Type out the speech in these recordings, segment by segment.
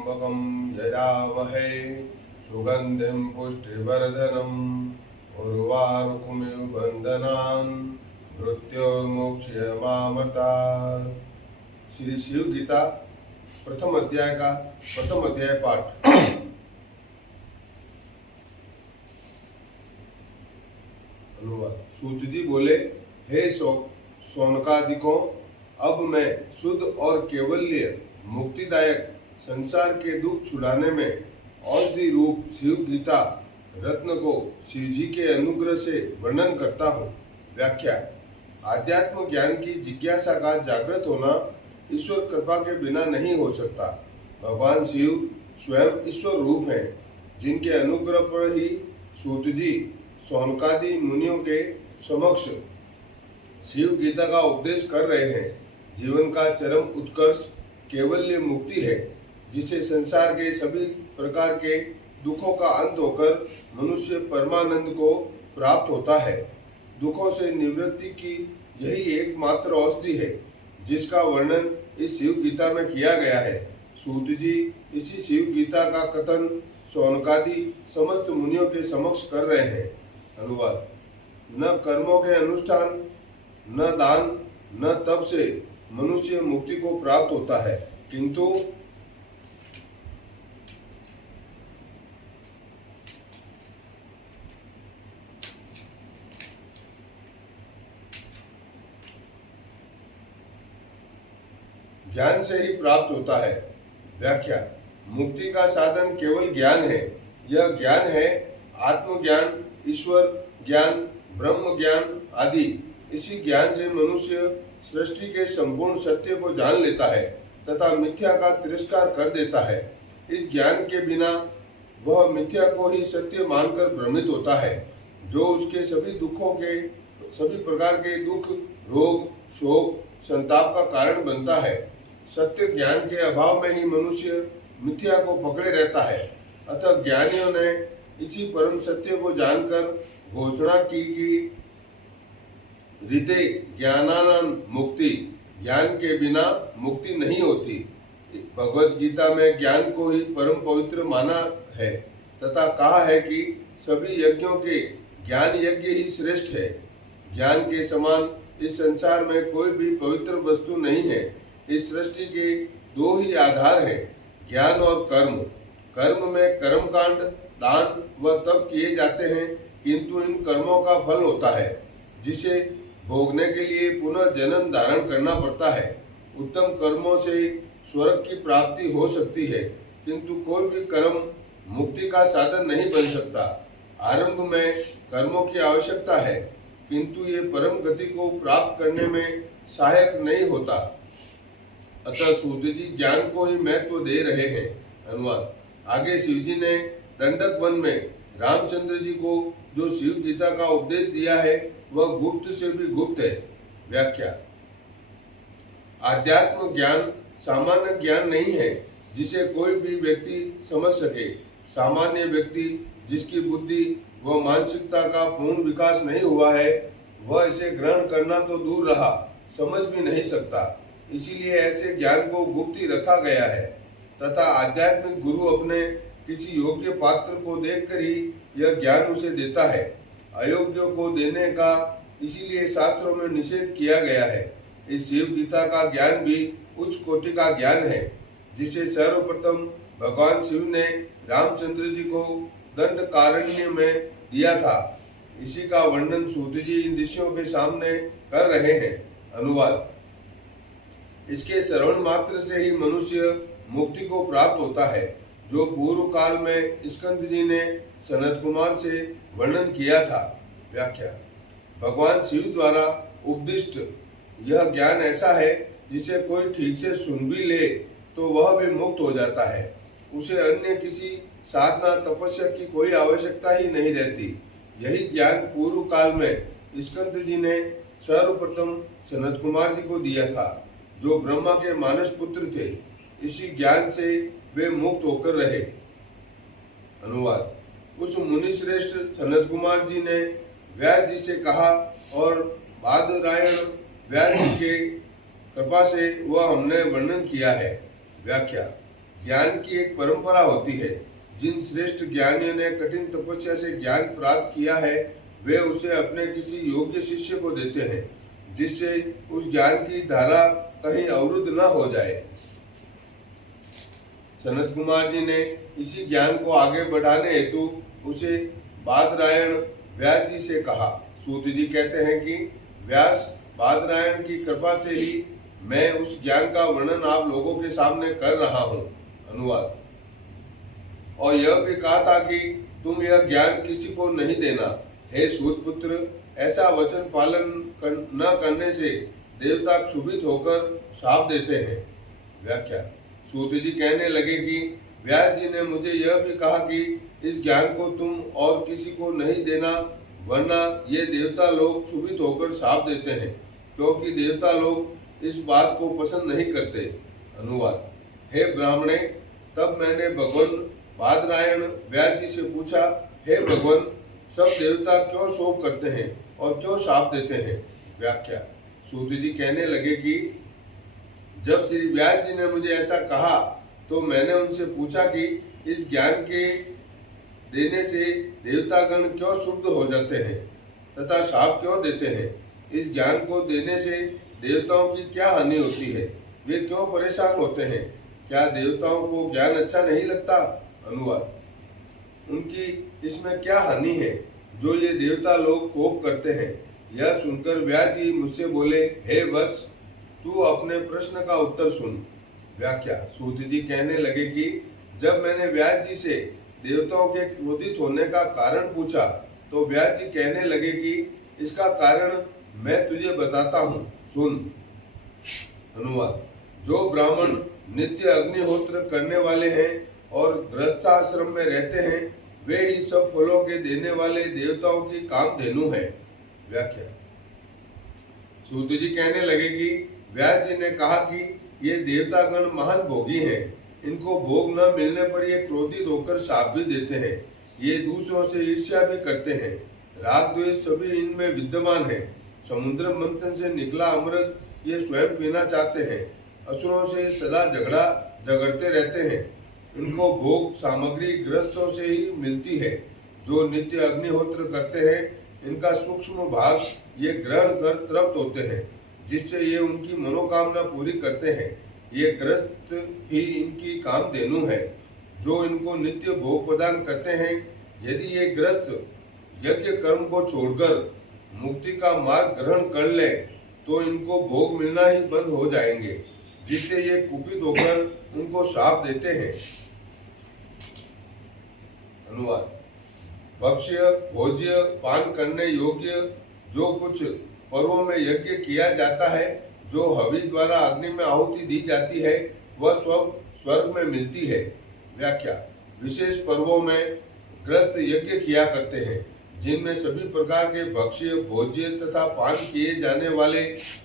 त्र्यंबकं यजामहे सुगंधिं पुष्टिवर्धनम् उर्वारुकमिव बंधनान् मृत्योर्मोक्षयमामृतात्। श्री शिव गीता प्रथम अध्याय का प्रथम अध्याय पाठ। अनुवाद। सूत जी बोले, हे शौनकादिकों, अब मैं शुद्ध और केवल्य मुक्तिदायक संसार के दुख छुड़ाने में औषधि रूप शिव गीता रत्न को शिव जी के अनुग्रह से वर्णन करता हूँ। व्याख्या। आध्यात्म ज्ञान की जिज्ञासा का जागृत होना ईश्वर कृपा के बिना नहीं हो सकता। भगवान शिव स्वयं ईश्वर रूप हैं, जिनके अनुग्रह पर ही सूत जी शौनकादि मुनियों के समक्ष शिव गीता का उपदेश कर रहे हैं। जीवन का चरम उत्कर्ष केवल्य मुक्ति है, जिसे संसार के सभी प्रकार के दुखों का अंत होकर मनुष्य परमानंद को प्राप्त होता है। दुखों से निवृत्ति की यही एकमात्र औषधि है, जिसका वर्णन इस शिव गीता में किया गया है। सूत जी इसी शिव गीता का कथन शौनकादि समस्त मुनियों के समक्ष कर रहे हैं। अनुवाद। न कर्मों के अनुष्ठान, न दान, न तप से मनुष्य मुक्ति को प्राप्त होता है, किंतु ज्ञान से ही प्राप्त होता है। व्याख्या। मुक्ति का साधन केवल ज्ञान है। यह ज्ञान है आत्मज्ञान, ईश्वर ज्ञान, ब्रह्म ज्ञान आदि। इसी ज्ञान से मनुष्य सृष्टि के संपूर्ण सत्य को जान लेता है तथा मिथ्या का तिरस्कार कर देता है। इस ज्ञान के बिना वह मिथ्या को ही सत्य मानकर भ्रमित होता है, जो उसके सभी प्रकार के दुख, रोग, शोक, संताप का कारण बनता है। सत्य ज्ञान के अभाव में ही मनुष्य मिथ्या को पकड़े रहता है। अतः ज्ञानियों ने इसी परम सत्य को जानकर घोषणा की कि हृदय ज्ञानानंद मुक्ति, ज्ञान के बिना मुक्ति नहीं होती। भगवत गीता में ज्ञान को ही परम पवित्र माना है तथा कहा है कि सभी यज्ञों के ज्ञान यज्ञ ही श्रेष्ठ है। ज्ञान के समान इस संसार में कोई भी पवित्र वस्तु नहीं है। इस सृष्टि के दो ही आधार हैं, ज्ञान और कर्म। कर्म में कर्मकांड, दान व तप किए जाते हैं, किंतु इन कर्मों का फल होता है, जिसे भोगने के लिए पुनः जन्म धारण करना पड़ता है। उत्तम कर्मों से स्वर्ग की प्राप्ति हो सकती है, किंतु कोई भी कर्म मुक्ति का साधन नहीं बन सकता। आरंभ में कर्मों की आवश्यकता है, किंतु ये परम गति को प्राप्त करने में सहायक नहीं होता। अतः सूत जी ज्ञान को ही महत्व दे रहे हैं। अनुवाद। आगे शिव जी ने दंडक वन में रामचंद्र जी को जो शिव गीता का उपदेश दिया है, वह गुप्त से भी गुप्त है। व्याख्या। आध्यात्म ज्ञान सामान्य ज्ञान नहीं है, जिसे कोई भी व्यक्ति समझ सके। सामान्य व्यक्ति, जिसकी बुद्धि व मानसिकता का पूर्ण विकास नहीं हुआ है, वह इसे ग्रहण करना तो दूर रहा, समझ भी नहीं सकता। इसीलिए ऐसे ज्ञान को गुप्त ही रखा गया है तथा आध्यात्मिक गुरु अपने किसी योग्य पात्र को देखकर ही यह ज्ञान उसे देता है। अयोग्य को देने का इसीलिए शास्त्रों में निषेध किया गया है। इस शिव गीता का ज्ञान भी उच्च कोटि का ज्ञान है, जिसे सर्वप्रथम भगवान शिव ने रामचंद्र जी को दंडकारण्य में दिया था। इसी का वर्णन सूत जी इन ऋषियों के सामने कर रहे हैं। अनुवाद। इसके श्रवण मात्र से ही मनुष्य मुक्ति को प्राप्त होता है, जो पूर्व काल में स्कंद जी ने सनत कुमार से वर्णन किया था। व्याख्या। भगवान शिव द्वारा उपदिष्ट यह ज्ञान ऐसा है, जिसे कोई ठीक से सुन भी ले तो वह भी मुक्त हो जाता है। उसे अन्य किसी साधना तपस्या की कोई आवश्यकता ही नहीं रहती। यही ज्ञान पूर्व काल में स्कंद जी ने सर्वप्रथम सनत कुमार जी को दिया था, जो ब्रह्मा के मानस पुत्र थे। इसी ज्ञान से वे मुक्त होकर रहे। अनुवाद। उस मुनि श्रेष्ठ सनत कुमार जी ने व्यास जी से कहा और बादरायण व्यास जी के कृपा से वह हमने वर्णन किया है। व्याख्या। ज्ञान की एक परंपरा होती है। जिन श्रेष्ठ ज्ञानियों ने कठिन तपस्या से ज्ञान प्राप्त किया है, वे उसे अपने किसी योग्य शिष्य को देते हैं, जिससे उस ज्ञान की धारा कहीं अवरुद्ध न हो जाए। सनत कुमार जी ने इसी ज्ञान को आगे बढ़ाने हेतु उसे बादरायण व्यास जी से कहा। सूत जी कहते हैं कि व्यास बादरायण की कृपा से ही मैं उस ज्ञान का वर्णन आप लोगों के सामने कर रहा हूँ। अनुवाद। और यह भी कहा था कि तुम यह ज्ञान किसी को नहीं देना। हे सूत पुत्र, ऐसा वचन पालन न करने से देवता क्षुभित होकर शाप देते हैं। व्याख्या। सूत जी कहने लगे कि व्यास जी ने मुझे यह भी कहा कि इस ज्ञान को तुम और किसी को नहीं देना, वरना ये देवता लोग क्षुभित होकर शाप देते हैं, क्योंकि देवता लोग इस बात को पसंद नहीं करते। अनुवाद। हे ब्राह्मणे, तब मैंने भगवान बादरायण व्यास जी से पूछा, हे भगवान, सब देवता क्यों शोक करते हैं और क्यों शाप देते हैं? व्याख्या। सूत जी कहने लगे कि जब श्री व्यास जी ने मुझे ऐसा कहा तो मैंने उनसे पूछा कि इस ज्ञान के देने से देवतागण क्यों शुद्ध हो जाते हैं तथा शाप क्यों देते हैं? इस ज्ञान को देने से देवताओं की क्या हानि होती है? वे क्यों परेशान होते हैं? क्या देवताओं को ज्ञान अच्छा नहीं लगता? अनुवाद। उनकी इसमें क्या हानि है जो ये देवता लोग कोप करते हैं? यह सुनकर व्यास जी मुझसे बोले, हे वत्स, तू अपने प्रश्न का उत्तर सुन। व्याख्या। सूत जी कहने लगे कि जब मैंने व्यास जी से देवताओं के क्रोधित होने का कारण पूछा तो व्यास जी कहने लगे कि इसका कारण मैं तुझे बताता हूँ, सुन। अनुवाद। जो ब्राह्मण नित्य अग्निहोत्र करने वाले हैं और गृहस्थाश्रम में रहते हैं, वे ही सब फलों के देने वाले देवताओं की कामधेनु हैं। व्याख्या। सूत जी कहने लगे कि व्यास जी ने कहा कि ये देवतागण महान भोगी हैं, इनको भोग न मिलने पर ये क्रोधित होकर शाप भी देते हैं। ये दूसरों से ईर्ष्या भी करते हैं। राग द्वेष सभी इनमें विद्यमान है। समुद्र मंथन से निकला अमृत ये स्वयं पीना चाहते हैं। असुरों से सदा झगड़ते रहते हैं। इनको भोग सामग्री गृहस्थों से ही मिलती है। जो नित्य अग्निहोत्र करते हैं, इनका सूक्ष्म भाग ये ग्रहण कर तृप्त होते हैं, जिससे ये उनकी मनोकामना पूरी करते हैं। ये गृहस्थ ही इनकी कामधेनु है, जो इनको नित्य भोग प्रदान करते हैं। यदि ये गृहस्थ यज्ञ कर्म को छोड़कर मुक्ति का मार्ग ग्रहण कर ले तो इनको भोग मिलना ही बंद हो जाएंगे, जिससे ये कुपित होकर उनको शाप देते हैं। अनुवाद। भक्ष्य भोज्य पान करने योग्य जो कुछ पर्वों में यज्ञ किया जाता है, जो हवि द्वारा अग्नि में आहुति दी जाती है, वह सब स्वर्ग में मिलती है। व्याख्या। विशेष पर्वों में गृहस्थ यज्ञ किया करते हैं, जिनमें सभी प्रकार के भक्ष्य भोज्य तथा पान किए जाने वाले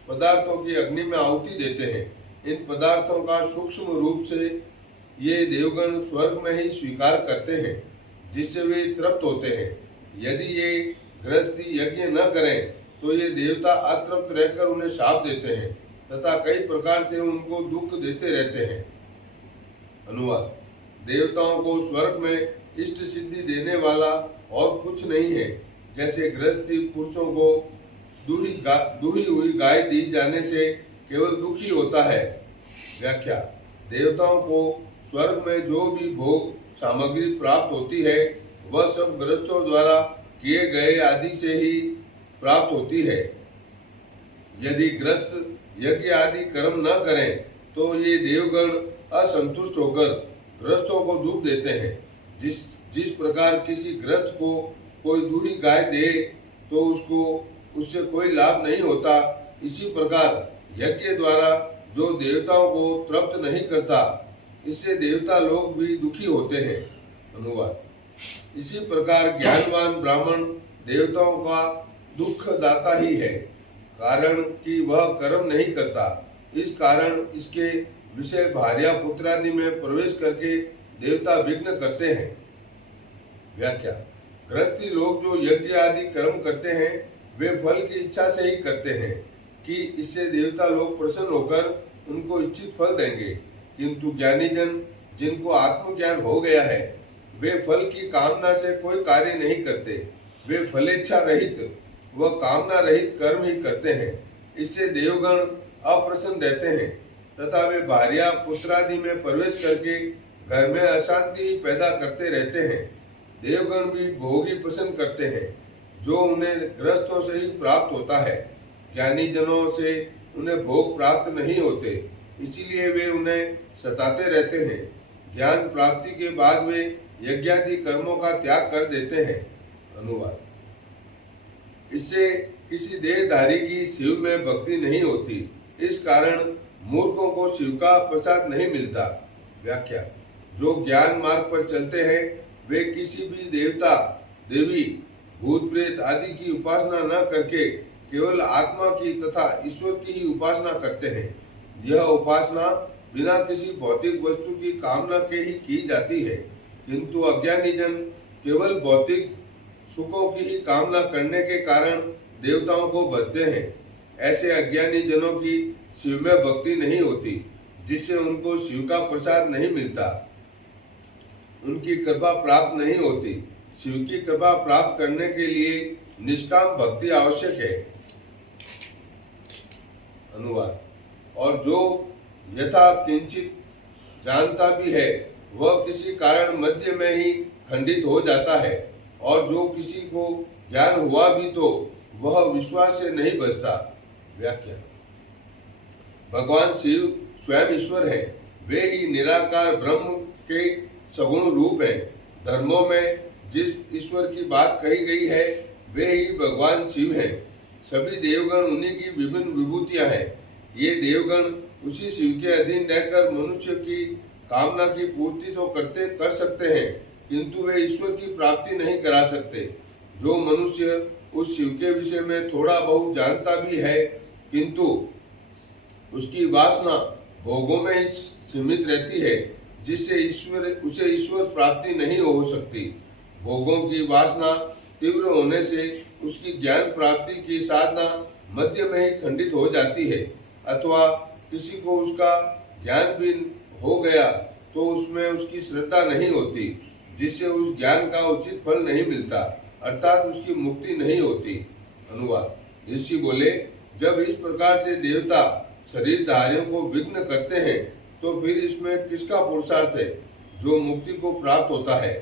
पदार्थों की अग्नि में आहुति देते हैं। इन पदार्थों का सूक्ष्म रूप से ये देवगण स्वर्ग में ही स्वीकार करते हैं, जिससे वे तृप्त होते हैं। यदि ये गृहस्थी यज्ञ न करें तो ये देवता अतृप्त रहकर उन्हें शाप देते हैं तथा कई प्रकार से उनको दुख देते रहते हैं। अनुवाद। देवताओं को स्वर्ग में इष्ट सिद्धि देने वाला और कुछ नहीं है। जैसे गृहस्थी पुरुषों को दुही हुई गाय दी जाने से केवल दुखी होता है। व्याख्या। देवताओं को स्वर्ग में जो भी भोग सामग्री प्राप्त होती है, वह सब गृहस्थों द्वारा किए गए आदि से ही प्राप्त होती है। यदि गृहस्थ यज्ञ आदि कर्म न करें तो ये देवगण असंतुष्ट होकर गृहस्थों को दुख देते हैं। जिस प्रकार किसी गृहस्थ को कोई दूही गाय दे तो उससे कोई लाभ नहीं होता, इसी प्रकार यज्ञ द्वारा जो देवताओं को तृप्त नहीं करता, इससे देवता लोग भी दुखी होते हैं। अनुवाद। इसी प्रकार ज्ञानवान ब्राह्मण देवताओं का दुख दाता ही है, कारण कि वह कर्म नहीं करता। इस कारण इसके विषय भार्या पुत्र आदि में प्रवेश करके देवता विघ्न करते हैं। व्याख्या। गृहस्थी लोग जो यज्ञ आदि कर्म करते हैं, वे फल की इच्छा से ही करते हैं कि इससे देवता लोग प्रसन्न होकर उनको इच्छित फल देंगे, किंतु ज्ञानी जन जिनको आत्मज्ञान हो गया है वे फल की कामना से कोई कार्य नहीं करते। वे फलेच्छा रहित व कामना रहित कर्म ही करते हैं। इससे देवगण अप्रसन्न रहते हैं तथा वे भार्या पुत्रादि में प्रवेश करके घर में अशांति पैदा करते रहते हैं। देवगण भी भोग ही पसंद करते हैं जो उन्हें ग्रस्तों से ही प्राप्त होता है। ज्ञानी जनों से उन्हें भोग प्राप्त नहीं होते, इसीलिए वे उन्हें सताते रहते हैं। ज्ञान प्राप्ति के बाद वे यज्ञादि कर्मों का त्याग कर देते हैं। अनुवाद। इससे किसी देहधारी की शिव में भक्ति नहीं होती, इस कारण मूर्खों को शिव का प्रसाद नहीं मिलता। व्याख्या। जो ज्ञान मार्ग पर चलते हैं वे किसी भी देवता देवी भूत प्रेत आदि की उपासना न करके केवल आत्मा की तथा ईश्वर की ही उपासना करते हैं। यह उपासना बिना किसी भौतिक वस्तु की कामना के ही की जाती है, किंतु अज्ञानी जन केवल भौतिक सुखों की ही कामना करने के कारण देवताओं को भजते हैं। ऐसे अज्ञानी जनों की शिव में भक्ति नहीं होती, जिससे उनको शिव का प्रसाद नहीं मिलता, उनकी कृपा प्राप्त नहीं होती। शिव की कृपा प्राप्त करने के लिए निष्काम भक्ति आवश्यक है। अनुवाद। और जो यथा किंचित जानता भी है वह किसी कारण मध्य में ही खंडित हो जाता है, और जो किसी को ज्ञान हुआ भी तो वह विश्वास से नहीं बचता। व्याख्या। भगवान शिव स्वयं ईश्वर है, वे ही निराकार ब्रह्म के सगुण रूप हैं। धर्मों में जिस ईश्वर की बात कही गई है वे ही भगवान शिव हैं। सभी देवगण उन्हीं की विभिन्न विभूतियां हैं। ये देवगण उसी शिव के अधीन रहकर मनुष्य की कामना की पूर्ति तो कर सकते हैं, किंतु वे ईश्वर की प्राप्ति नहीं करा सकते। जो मनुष्य उस शिव के विषय में थोड़ा बहुत जानता भी है, किंतु उसकी वासना भोगों में ही सीमित रहती है, जिससे उसे ईश्वर प्राप्ति नहीं हो सकती। भोगों की वासना तीव्र होने से उसकी ज्ञान प्राप्ति की साधना मध्य में ही खंडित हो जाती है, अथवा किसी को उसका ज्ञान भी हो गया तो उसमें उसकी श्रद्धा नहीं होती, जिससे उस ज्ञान का उचित फल नहीं मिलता, अर्थात उसकी मुक्ति नहीं होती। अनुवाद। ऋषि बोले, जब इस प्रकार से देवता शरीरधारियों को विघ्न करते हैं तो फिर इसमें किसका पुरुषार्थ है जो मुक्ति को प्राप्त होता है।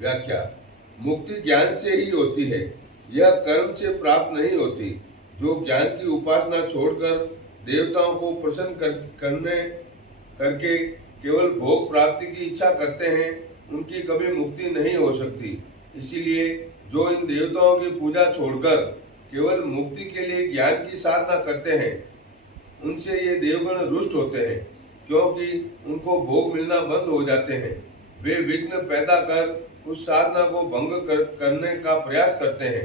व्याख्या। मुक्ति ज्ञान से ही होती है, यह कर्म से प्राप्त नहीं होती। जो ज्ञान की उपासना छोड़कर देवताओं को प्रसन्न करके केवल भोग प्राप्ति की इच्छा करते हैं, उनकी कभी मुक्ति नहीं हो सकती। इसीलिए जो इन देवताओं की पूजा छोड़कर केवल मुक्ति के लिए ज्ञान की साधना करते हैं, उनसे ये देवगण रुष्ट होते हैं, क्योंकि उनको भोग मिलना बंद हो जाते हैं। वे विघ्न पैदा कर उस साधना को भंग करने का प्रयास करते हैं।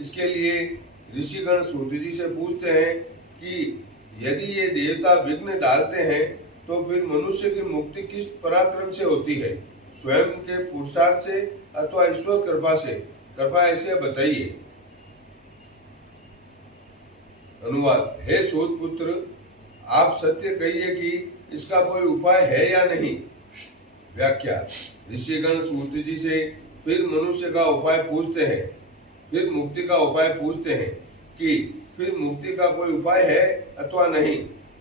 इसके लिए ऋषिगण सूत जी से पूछते हैं कि यदि ये देवता विघ्न डालते हैं तो फिर मनुष्य की मुक्ति किस पराक्रम से होती है, स्वयं के पुरुषार्थ से अथवा ईश्वर कृपा से? कृपा ऐसे बताइए। अनुवाद। हे सूत पुत्र, आप सत्य कहिए कि इसका कोई उपाय है या नहीं। व्याख्या। ऋषिगण सूत जी से फिर मनुष्य का उपाय पूछते हैं, फिर मुक्ति का उपाय पूछते हैं कि फिर मुक्ति का कोई उपाय है अथवा नहीं,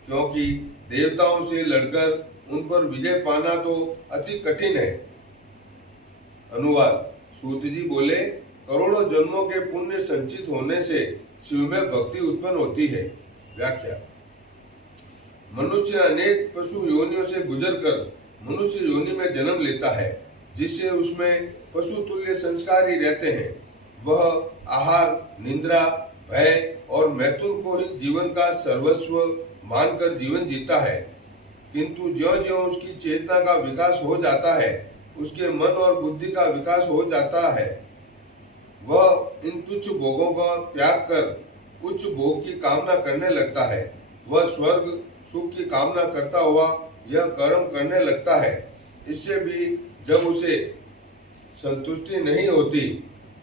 क्योंकि देवताओं से लड़कर उन पर विजय पाना तो अति कठिन है। अनुवाद। सूत जी बोले, करोड़ों जन्मों के पुण्य संचित होने से शिव में भक्ति उत्पन्न होती है। व्याख्या। मनुष्य अनेक पशु योनियों से गुजरकर मनुष्य योनि में जन्म लेता है, जिससे उसमें पशु तुल्य संस्कार ही रहते हैं। वह आहार, निद्रा, भय और मैथुन को ही जीवन का सर्वस्व मानकर जीवन जीता है, किंतु ज्यों-ज्यों उसकी चेतना का विकास हो जाता है, उसके मन और बुद्धि का विकास हो जाता है, वह इन तुच्छ भोगों का त्याग कर उच्च भोग की कामना करने लगता है। वह स्वर्ग सुख की कामना करता हुआ यह कर्म करने लगता है। इससे भी जब उसे संतुष्टि नहीं होती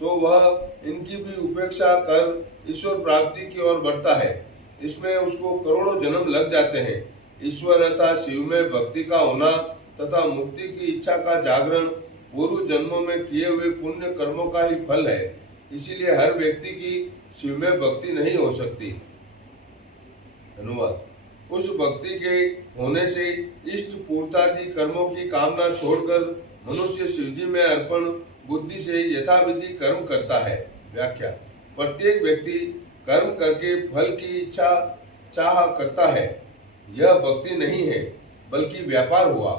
तो वह इनकी भी उपेक्षा कर ईश्वर प्राप्ति की ओर बढ़ता है। इसमें उसको करोड़ों जन्म लग जाते हैं। ईश्वर तथा शिव में भक्ति का होना तथा मुक्ति की इच्छा का जागरण पूर्व जन्मों में किए हुए पुण्य कर्मों का ही फल है। इसीलिए हर व्यक्ति की शिव में भक्ति नहीं हो सकती। अनुवाद। उस भक्ति के होने से इष्ट पूर्तादि कर्मों की कामना छोड़कर मनुष्य शिवजी में अर्पण बुद्धि से यथाविधि कर्म करता है। व्याख्या। प्रत्येक व्यक्ति कर्म करके फल की इच्छा चाह करता है, यह भक्ति नहीं है बल्कि व्यापार हुआ।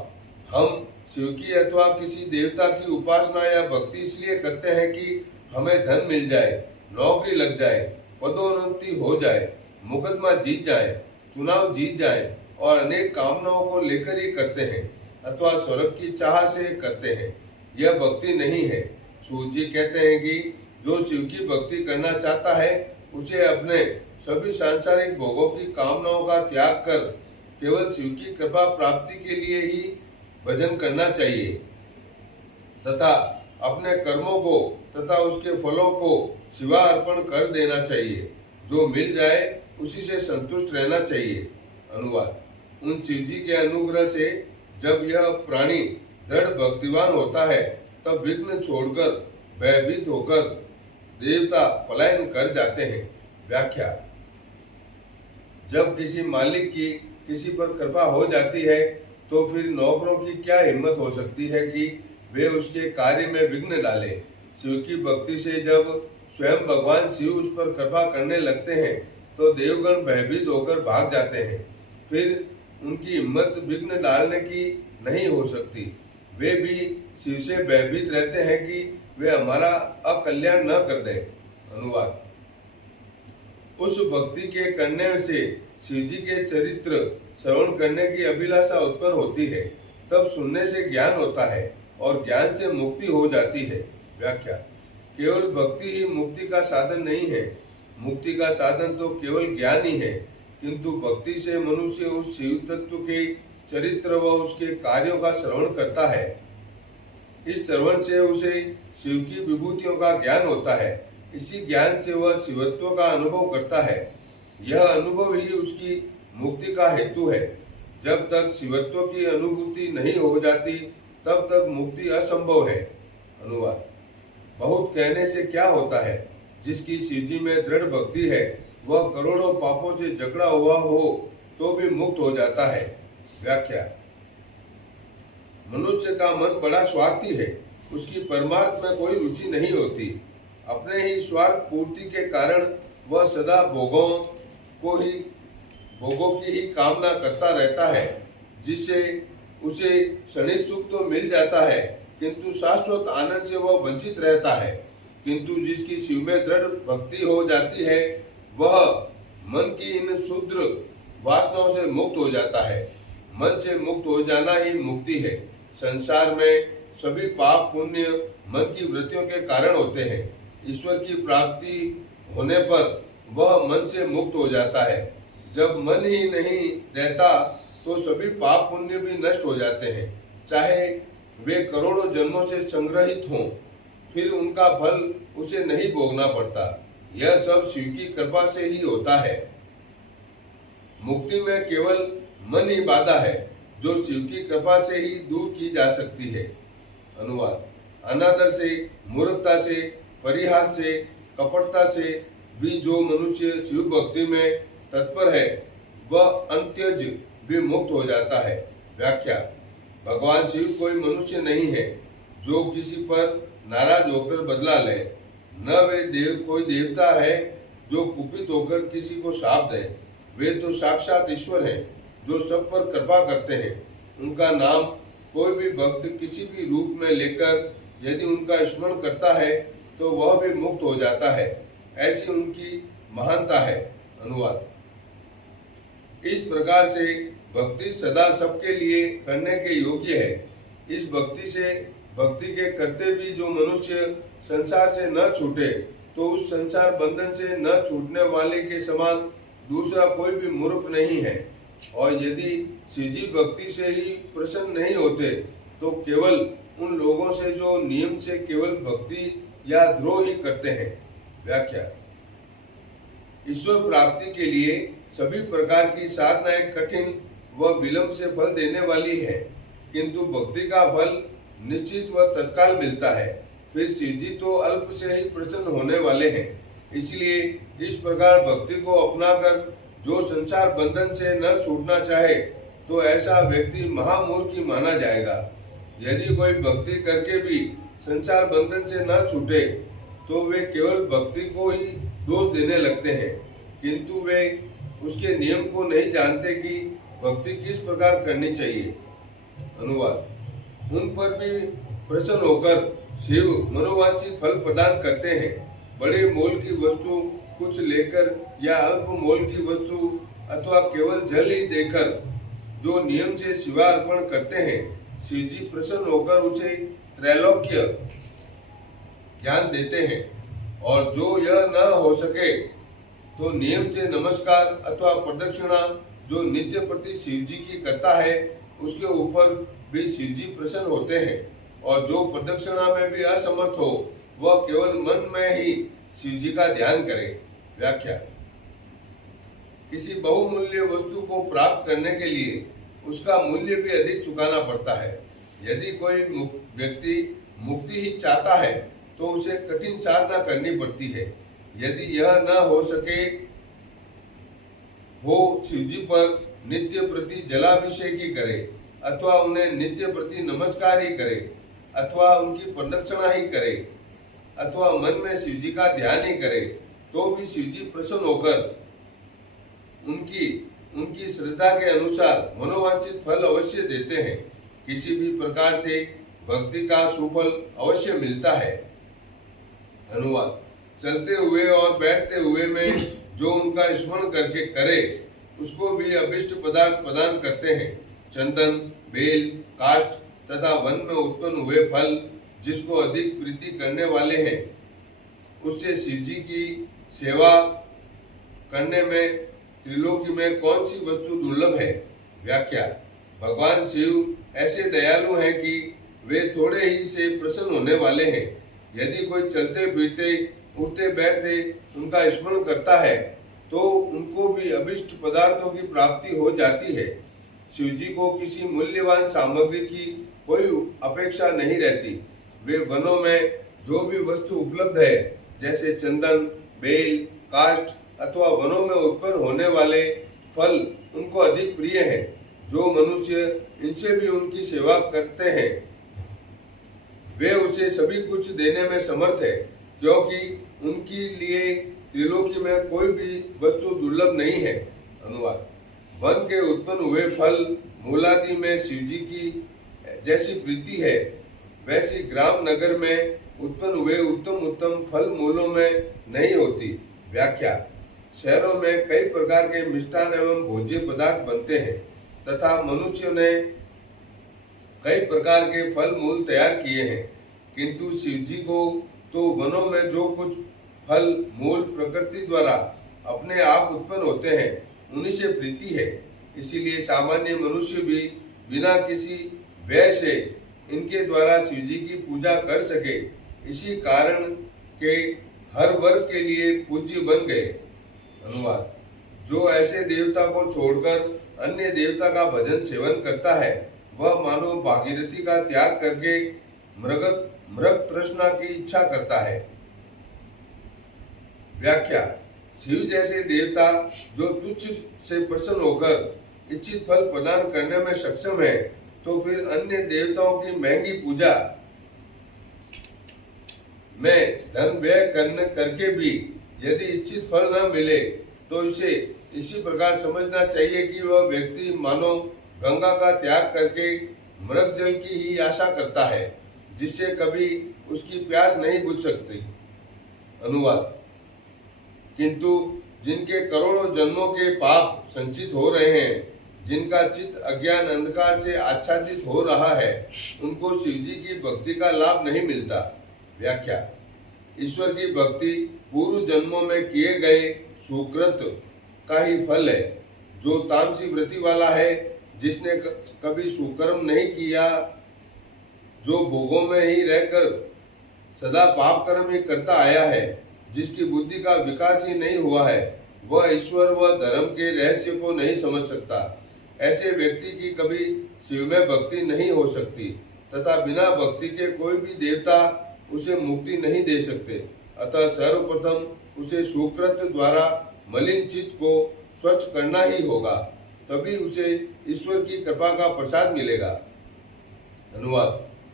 हम शिव की अथवा किसी देवता की उपासना या भक्ति इसलिए करते हैं कि हमें धन मिल जाए, नौकरी लग जाए, पदोन्नति हो जाए, मुकदमा जीत जाए, चुनाव जीत जाए और अनेक कामनाओं को लेकर ही करते हैं अथवा स्वर्ग की चाह से करते हैं। यह भक्ति नहीं है। सूत जी कहते हैं कि जो शिव की भक्ति करना चाहता है उसे अपने सभी सांसारिक भोगों की कामनाओं का त्याग कर केवल शिव की कृपा प्राप्ति के लिए ही भजन करना चाहिए तथा अपने कर्मों को तथा उसके फलों को शिवा अर्पण कर देना चाहिए। जो मिल जाए उसी से संतुष्ट रहना चाहिए। अनुवाद। उन शिव जी के अनुग्रह से जब यह प्राणी दृढ़ भक्तिवान होता है तब विघ्न छोड़कर भयभीत होकर देवता पलायन कर जाते हैं। व्याख्या। जब किसी मालिक की किसी पर कृपा हो जाती है तो फिर नौकरों की क्या हिम्मत हो सकती है कि वे उसके कार्य में विघ्न डाले। शिव की भक्ति से जब स्वयं भगवान शिव उस पर कृपा करने लगते हैं तो देवगण भयभीत होकर भाग जाते हैं। फिर उनकी हिम्मत विघ्न डालने की नहीं हो सकती। वे भी शिव से भयभीत रहते हैं कि वे हमारा अकल्याण न कर दें। अनुवाद। उस भक्ति के करने से शिव जी के चरित्र श्रवण करने की अभिलाषा उत्पन्न होती है। तब सुनने से ज्ञान होता है और ज्ञान से मुक्ति हो जाती है। व्याख्या। केवल भक्ति ही मुक्ति का साधन नहीं है। मुक्ति का साधन तो केवल ज्ञान ही है, किंतु भक्ति से मनुष्य उस शिव तत्व के चरित्र व उसके कार्यों का श्रवण करता है। इस श्रवण से उसे शिव की विभूतियों का ज्ञान होता है। इसी ज्ञान से वह शिवत्व का अनुभव करता है। यह अनुभव ही उसकी मुक्ति का हेतु है। जब तक शिवत्व की अनुभूति नहीं हो जाती तब तक मुक्ति असंभव है। अनुवाद। बहुत कहने से क्या होता है। जिसकी शिवजी में दृढ़ भक्ति है वह करोड़ों पापों से जकड़ा हुआ हो तो भी मुक्त हो जाता है। व्याख्या। मनुष्य का मन बड़ा स्वार्थी है। उसकी परमार्थ में कोई रुचि नहीं होती। अपने ही स्वार्थ पूर्ति के कारण वह सदा भोगों की ही कामना करता रहता है, जिससे उसे क्षणिक सुख तो मिल जाता है किंतु शाश्वत आनंद से वह वंचित रहता है। किंतु जिसकी शिव में दृढ़ भक्ति हो जाती है वह मन की इन क्षुद्र वासनाओं से मुक्त हो जाता है। मन से मुक्त हो जाना ही मुक्ति है। संसार में सभी पाप पुण्य मन की वृत्तियों के कारण होते हैं। ईश्वर की प्राप्ति होने पर वह मन से मुक्त हो जाता है। जब मन ही नहीं रहता तो सभी पाप पुण्य भी नष्ट हो जाते हैं, चाहे वे करोड़ों जन्मों से संग्रहित हों, फिर उनका फल उसे नहीं भोगना पड़ता। यह सब शिव की कृपा से ही होता है। मुक्ति में केवल मन ही बाधा है, जो शिव की कृपा से ही दूर की जा सकती है। अनुवाद। अनादर से, मूर्खता से, परिहास से, कपटता से भी जो मनुष्य शिव भक्ति में तत्पर है वह अंत्यज भी मुक्त हो जाता है। व्याख्या। भगवान शिव कोई मनुष्य नहीं है जो किसी पर नाराज होकर बदला ले, न वे कोई देवता है जो कुपित होकर किसी को शाप दे। वे तो साक्षात ईश्वर हैं जो सब पर कृपा करते हैं। उनका नाम कोई भी भक्त किसी भी रूप में लेकर यदि उनका स्मरण करता है तो वह भी मुक्त हो जाता है। ऐसी उनकी महानता है। अनुवाद। इस प्रकार से भक्ति सदा सबके लिए करने के योग्य है। इस भक्ति से भक्ति के करते भी जो मनुष्य संसार से न छूटे तो उस संसार बंधन से न छूटने वाले के समान दूसरा कोई भी मूर्ख नहीं है। और यदि शिवजी भक्ति से ही प्रसन्न नहीं होते तो केवल उन लोगों से जो नियम से केवल भक्ति या द्रोह ही करते हैं। व्याख्या। ईश्वर प्राप्ति के लिए सभी प्रकार की साधनाएं कठिन वह विलंब से फल देने वाली है, किंतु भक्ति का फल निश्चित व तत्काल मिलता है। फिर शिव जी तो अल्प से ही प्रसन्न होने वाले हैं। इसलिए इस प्रकार भक्ति को अपनाकर जो संसार बंधन से न छूटना चाहे तो ऐसा व्यक्ति महामूर्खी माना जाएगा। यदि कोई भक्ति करके भी संसार बंधन से न छूटे तो वे केवल भक्ति को ही दोष देने लगते हैं, किंतु वे उसके नियम को नहीं जानते कि भक्ति किस प्रकार करनी चाहिए। अनुवाद। उन पर भी प्रसन्न होकर शिव मनोवांछित फल प्रदान करते हैं। बड़े मोल की वस्तु कुछ लेकर या अल्प मोल की वस्तु अथवा केवल जल ही देकर जो नियम से शिवार्पण करते हैं, शिव जी प्रसन्न होकर उसे त्रैलोक्य ज्ञान देते हैं। और जो यह न हो सके तो नियम से नमस्कार अथवा प्रदक्षिणा जो नित्य प्रति शिव जी की करता है उसके ऊपर भी शिव जी प्रसन्न होते हैं। और जो प्रदक्षिणा में भी असमर्थ हो वह केवल मन में ही शिव जी का ध्यान करे। व्याख्या। किसी बहुमूल्य वस्तु को प्राप्त करने के लिए उसका मूल्य भी अधिक चुकाना पड़ता है। यदि कोई व्यक्ति मुक्ति ही चाहता है तो उसे कठिन साधना करनी पड़ती है। यदि यह न हो सके वो शिवजी पर नित्य प्रति जलाभिषेक ही करे अथवा उन्हें नित्य प्रति नमस्कार ही करे अथवा उनकी प्रदक्षिणा ही करे अथवा मन में शिवजी का ध्यान ही करे तो भी शिवजी प्रसन्न होकर उनकी श्रद्धा के अनुसार मनोवांछित फल अवश्य देते हैं। किसी भी प्रकार से भक्ति का सुफल अवश्य मिलता है। अनुवाद। चलते हुए और बैठते हुए में जो उनका स्मरण करके करे उसको भी अभिष्ट पदार्थ प्रदान करते हैं। चंदन, बेल, काष्ठ तथा वन में उत्पन्न हुए फल जिसको अधिक प्रीति करने वाले हैं उससे शिवजी की सेवा करने में त्रिलोकी में कौन सी वस्तु दुर्लभ है। व्याख्या। भगवान शिव ऐसे दयालु हैं कि वे थोड़े ही से प्रसन्न होने वाले हैं। यदि कोई चलते फिरते उठते बैठते उनका स्मरण करता है तो उनको भी अभिष्ट पदार्थों की प्राप्ति हो जाती है। शिवजी को किसी मूल्यवान सामग्री की कोई अपेक्षा नहीं रहती। वे वनों में जो भी वस्तु उपलब्ध है जैसे चंदन, बेल, काष्ठ अथवा वनों में उत्पन्न होने वाले फल उनको अधिक प्रिय हैं। जो मनुष्य इनसे भी उनकी सेवा करते हैं वे उसे सभी कुछ देने में समर्थ है, क्योंकि उनके लिए त्रिलोकी में कोई भी वस्तु दुर्लभ नहीं है। अनुवाद। वन के उत्पन्न हुए फल मूलादि में शिवजी की जैसी प्रीति है वैसी ग्राम नगर में उत्पन्न हुए उत्तम उत्तम फल मूलों में नहीं होती। व्याख्या। शहरों में कई प्रकार के मिष्ठान एवं भोज्य पदार्थ बनते हैं तथा मनुष्यों ने कई प्रकार के फल मूल तैयार किए हैं, किंतु शिवजी को तो वनों में जो कुछ फल मूल प्रकृति द्वारा अपने आप उत्पन्न होते हैं उन्हीं से प्रीति है। इसीलिए सामान्य मनुष्य भी बिना किसी व्यय से इनके द्वारा शिवजी की पूजा कर सके, इसी कारण के हर वर्ग के लिए पूज्य बन गए। अनुवाद। जो ऐसे देवता को छोड़कर अन्य देवता का भजन सेवन करता है वह मानो भागीरथी का त्याग करके मृग तृष्णा की इच्छा करता है। व्याख्या। शिव जैसे देवता जो तुच्छ से प्रसन्न होकर इच्छित फल प्रदान करने में सक्षम है तो फिर अन्य देवताओं की महंगी पूजा में धन व्यय करके भी यदि इच्छित फल न मिले तो इसे इसी प्रकार समझना चाहिए कि वह व्यक्ति मानो गंगा का त्याग करके मृग जल की ही आशा करता है जिससे कभी उसकी प्यास नहीं बुझ सकती। अनुवाद। किंतु जिनके करोड़ों जन्मों के पाप संचित हो रहे हैं, जिनका चित्त अज्ञान अंधकार से आच्छादित हो रहा है, उनको शिवजी की भक्ति का लाभ नहीं मिलता। व्याख्या। ईश्वर की भक्ति पूर्व जन्मों में किए गए सुकृत का ही फल है। जो तामसी वृत्ति वाला है, जिसने कभी सुकर्म नहीं किया, जो भोगों में ही रहकर सदा पाप कर्म ही करता आया है, जिसकी बुद्धि का विकास ही नहीं हुआ है, वह ईश्वर व धर्म के रहस्य को नहीं समझ सकता। ऐसे व्यक्ति की कभी शिव में भक्ति नहीं हो सकती तथा बिना भक्ति के कोई भी देवता उसे मुक्ति नहीं दे सकते। अतः सर्वप्रथम उसे सुकृत द्वारा मलिन चित्त को स्वच्छ करना ही होगा, तभी उसे ईश्वर की कृपा का प्रसाद मिलेगा। अनुवाद।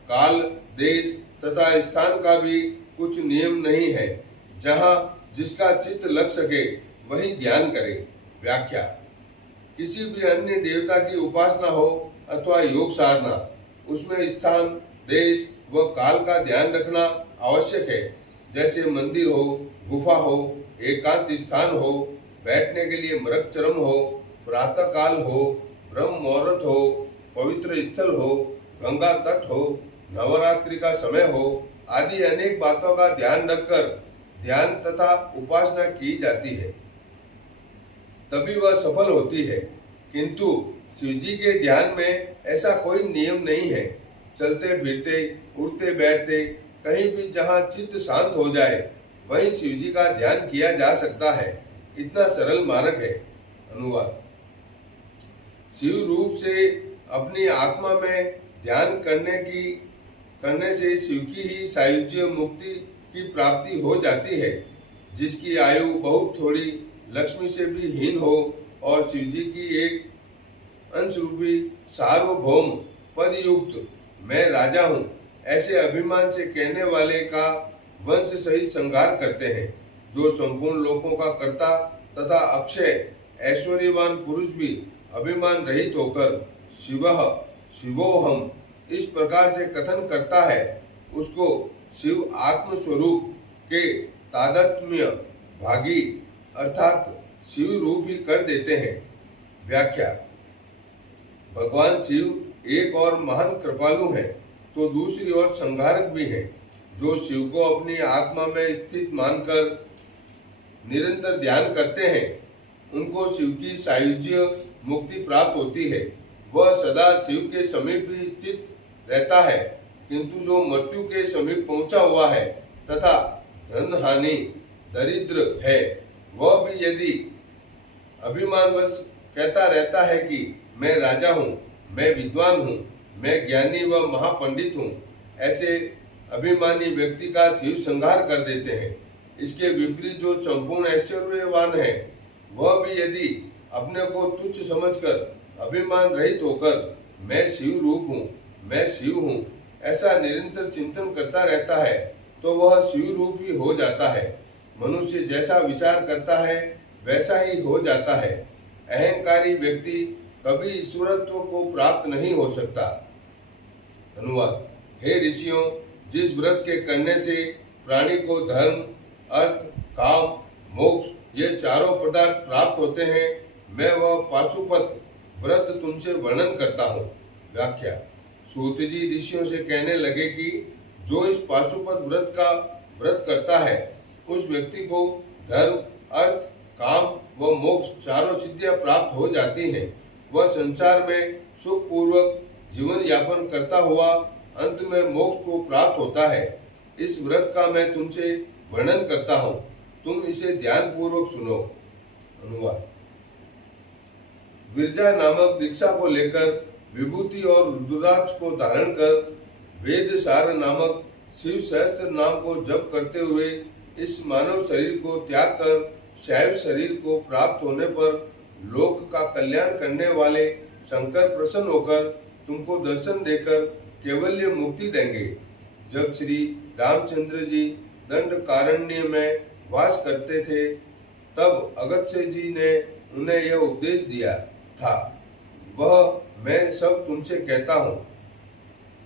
काल, देश तथा स्थान का भी कुछ नियम नहीं है। जहाँ जिसका चित्त लग सके वही ध्यान करे। व्याख्या। किसी भी अन्य देवता की उपासना हो अथवा योग साधना, उसमें स्थान, देश व काल का ध्यान रखना आवश्यक है। जैसे मंदिर हो, गुफा हो, एकांत स्थान हो, बैठने के लिए मृगचरम हो, प्रातः काल हो, ब्रह्म मुहूर्त हो, पवित्र स्थल हो, गंगा तट हो, नवरात्रि का समय हो, आदि अनेक बातों का ध्यान रखकर ध्यान तथा उपासना की जाती है, तभी वह सफल होती है। किंतु शिवजी के ध्यान में ऐसा कोई नियम नहीं है। चलते फिरते, उठते बैठते, कहीं भी जहाँ चित्त शांत हो जाए वहीं शिवजी का ध्यान किया जा सकता है। इतना सरल मार्ग है। अनुवाद। शिव रूप से अपनी आत्मा में ध्यान करने से शिव की ही सायुज्य मुक्ति की प्राप्ति हो जाती है। जिसकी आयु बहुत थोड़ी, लक्ष्मी से भी हीन हो और शिवजी की एक अंश रूपी सार्वभौम पद युक्त मैं राजा हूँ ऐसे अभिमान से कहने वाले का वंश सहित संहार करते हैं। जो संपूर्ण लोकों का कर्ता तथा अक्षय ऐश्वर्यवान पुरुष भी अभिमान रहित होकर शिवः शिवोहम इस प्रकार से कथन करता है, उसको शिव आत्म स्वरूप के तादात्म्य भागी अर्थात शिव रूप ही कर देते हैं। व्याख्या। भगवान शिव एक और महान कृपालु हैं, तो दूसरी ओर संहारक भी हैं। जो शिव को अपनी आत्मा में स्थित मानकर निरंतर ध्यान करते हैं, उनको शिव की सायुज्य मुक्ति प्राप्त होती है। वह सदा शिव के समीप ही स्थित रहता है। किंतु जो मृत्यु के समीप पहुंचा हुआ है तथा धन हानि दरिद्र है, वह भी यदि अभिमानवश कहता रहता है कि मैं राजा हूँ, मैं विद्वान हूँ, मैं ज्ञानी व महापंडित हूँ, ऐसे अभिमानी व्यक्ति का शिव संहार कर देते हैं। इसके विपरीत जो संपूर्ण ऐश्वर्यवान है, वह भी यदि अपने को तुच्छ समझकर अभिमान रहित होकर मैं शिव रूप हूँ, मैं शिव हूँ ऐसा निरंतर चिंतन करता रहता है, तो वह शिव रूप ही हो जाता है। मनुष्य जैसा विचार करता है वैसा ही हो जाता है। अहंकारी व्यक्ति कभी ईश्वरत्व को प्राप्त नहीं हो सकता। अनुवाद। हे ऋषियों, जिस व्रत के करने से प्राणी को धर्म, अर्थ, काम, मोक्ष ये चारों पदार्थ प्राप्त होते हैं, मैं वह पाशुपत व्रत तुमसे वर्णन करता हूँ। व्याख्या। सूत जी ऋषियों से कहने लगे कि जो इस पाशुपत व्रत करता है, उस व्यक्ति को धर्म, अर्थ, काम व मोक्ष चारों सिद्धियां प्राप्त हो जाती हैं। वह संसार में सुख पूर्वक जीवन यापन करता हुआ अंत में मोक्ष को प्राप्त होता है। इस व्रत का मैं तुमसे वर्णन करता हूँ, तुम इसे ध्यान पूर्वक सुनो। अनुवाद। विरजा नामक दीक्षा को लेकर विभूति और रुद्राक्ष को धारण कर वेद सार नामक शिव सहस्त्र नाम को जप करते हुए इस मानव शरीर को त्याग कर शैव शरीर को प्राप्त होने पर लोक का कल्याण करने वाले शंकर प्रसन्न होकर तुमको दर्शन देकर केवल्य मुक्ति देंगे। जब श्री रामचंद्र जी दंडकारण्य में वास करते थे, तब अगस्त्य जी ने उन्हें यह उपदेश दिया था, वह मैं सब तुमसे कहता हूँ,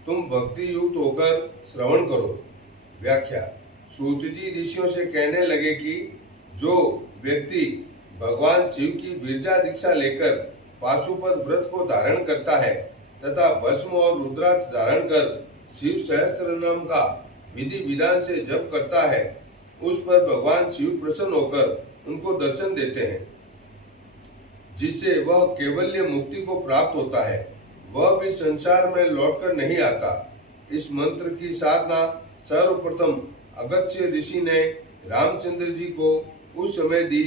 तुम भक्ति युक्त होकर श्रवण करो। व्याख्या। सूत जी ऋषियों से कहने लगे कि जो व्यक्ति भगवान शिव की विरजा दीक्षा लेकर पाशुपत व्रत को धारण करता है तथा भस्म और रुद्राक्ष धारण कर शिव सहस्त्र नाम का विधि विधान से जप करता है, उस पर भगवान शिव प्रसन्न होकर उनको दर्शन देते हैं, जिससे वह केवल्य मुक्ति को प्राप्त होता है। वह भी संसार में लौटकर नहीं आता। इस मंत्र की साधना सर्वप्रथम अगस्त्य ऋषि ने रामचंद्र जी को उस समय दी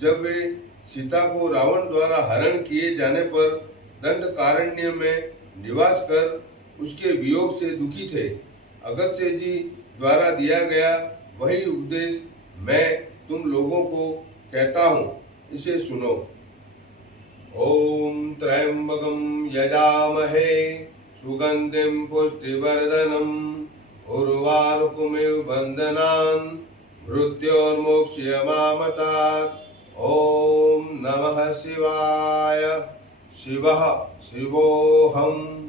जब वे सीता को रावण द्वारा हरण किए जाने पर दंडकारण्य में निवास कर उसके वियोग से दुखी थे। अगस्त्य जी द्वारा दिया गया वही उपदेश मैं तुम लोगों को कहता हूँ, इसे सुनो। ओम त्र्यंबकं यजामहे सुगंधिं पुष्टिवर्धनम् उर्वारुकमिव बन्धनान् मृत्योर्मोक्ष्यमामृतात्। ओम नमः शिवाय। शिवः शिवोऽहम्।